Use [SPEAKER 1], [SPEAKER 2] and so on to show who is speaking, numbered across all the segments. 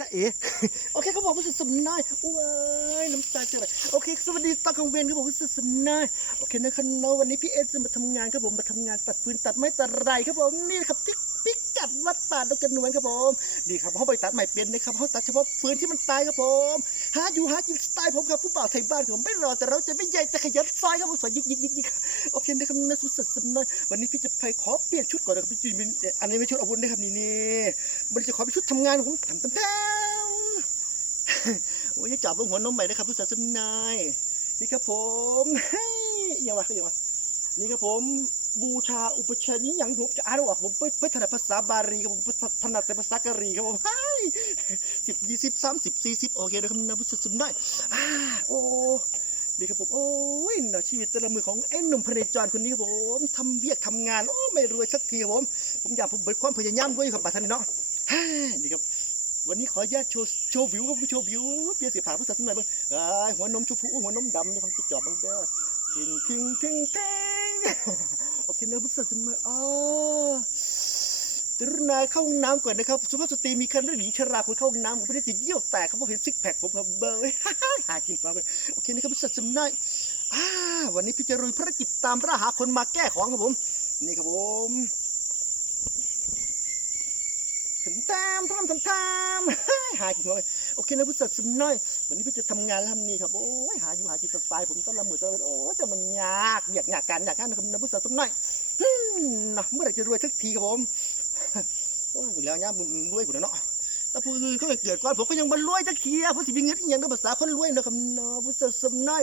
[SPEAKER 1] จ้าเอ๋โอเคเขาบอกว่าสุดสมนายว้ายน้ำตาจะไหลโอเค สวัสดีตอนกลางเวรเขาบอกว่าสุดสมนายโอเคนะครับเนอะวันนี้พี่เอสจะมาทำงานครับผมมาทำงานตัดฟืนตัดไม้ตัดไรครับผมนี่ครับพิกพิกัดวัด ป่าดงกระนวนครับผมนี่ครับเขาไปตัดใหม่เป็นนะครับเขาตัดเฉพาะฟืนที่มันตายครับผมหาอยู่หากินสไตล์ผมครับผู้บ่าวไทยบ้านผมไม่รอแต่เราจะไม่ใหญ่แต่ขยันซอยครับผมสอยยิกยิกยิกยิกโอเคนะครับนะสุดสำนายวันนี้พี่จะไปขอเปลี่ยนชุดก่อนนะครับพี่จีมินเอ่ออันนี้ไม่ชุดอาวุธนะครับนี่นี่มันจะขอเป็นชุดทำงานของผมทำทำทำโอ้ยจับลงหัวนมใหม่นะครับผู้ศาสนายนี่ครับผมเฮ้ยยังวะก็ยังวะนี่ครับผม บูชาอุปชานี้อย่างผมจะอ่านออกผมไม่ไม่ถนัดภาษาบาลีครับผมถนัดแต่ภาษากะรีครับผมเฮ้สิบยี่สิบสามสิบสี่สิบโอเคนะครับนะผู้ศาสนายอ่าโอ้นี่ครับผมโอ้ยเนาะชีวิตแต่ละมือของไอ้หนุ่มพเนจรคนนี้ครับผมทำเวียกทำงานโอ้ไม่รวยสักทีครับผมผมอยากผมเบิดความพยายามด้วยครับปัตตานีเนาะนี่ครับวันนี้ขออนุญาตโชว์โชว์วิวครับโชว์วิวเปียเสียผาผู้สาวสมัยบ้างหัวนมชมพูหัวนมดำนี่ผมจะจอบบ้างเด้อ ทิ้งทิ้งทิ้งทิ้งโอเคนะผู้สาวสมัยอ๋อกรุณาเข้าห้องน้ำก่อนนะครับ สุภาพสตรีมีคันหญิงชราคนเข้าห้องน้ำผมไม่ได้จะเยี่ยวแตกครับเพราะเห็นซิกแพคผมครับเบอร์หากินมาเลยโอเคนะครับผู้สาวสมัยอ่าวันนี้พี่จะรุยภารกิจตามร่าหาคนมาแก้ของครับผม นี่ครับผม ตามทำทำทำหากินของโอเคนะพุทธศาสนน้อย วันนี้พี่จะทำงานแล้วทำนี่ครับ โอ้ยหาอยู่หากินสไตล์ผมต้องละมือตลอดโอ้ยแต่มันยากอยากอยากการอยากการนะครับนะพุทธศาสนน้อยฮึ่มนะเมื่อไหร่จะรวยสักทีครับผม โอ้ยกูแล้วเนี่ยมึงรวยกูแล้วเนาะแต่ผู้อื่นเขาเกิดก่อนผมก็ยังบรรรวยสักทีอะเพราะสิมีเงินอีกอย่างในภาษาคนรวยนะครับนะพุทธศาสนน้อย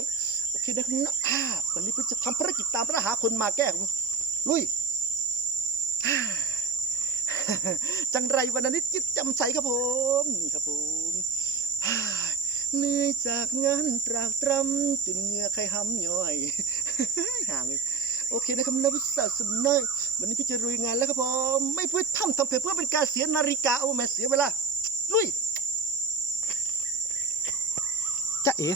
[SPEAKER 1] โอเคนะครับนะวันนี้พี่จะทำภารกิจตามพระหาคนมาแก้ครับผมลุย จังไรวันนี้จิตจำใสครับผมนี่ครับผมเหนื่อยจากงานตรากตรำจนเหงื่อใครห้ำย่อยห่างเลยโอเคนะครับนักวิชาสำน้อยวันนี้พี่จะรุยงานแล้วครับผมไม่เพื่อทำทำเพื่อเพื่อเป็นการเสียนาฬิกาเอาแม่เสียเวลาลุยจ้าเอ๋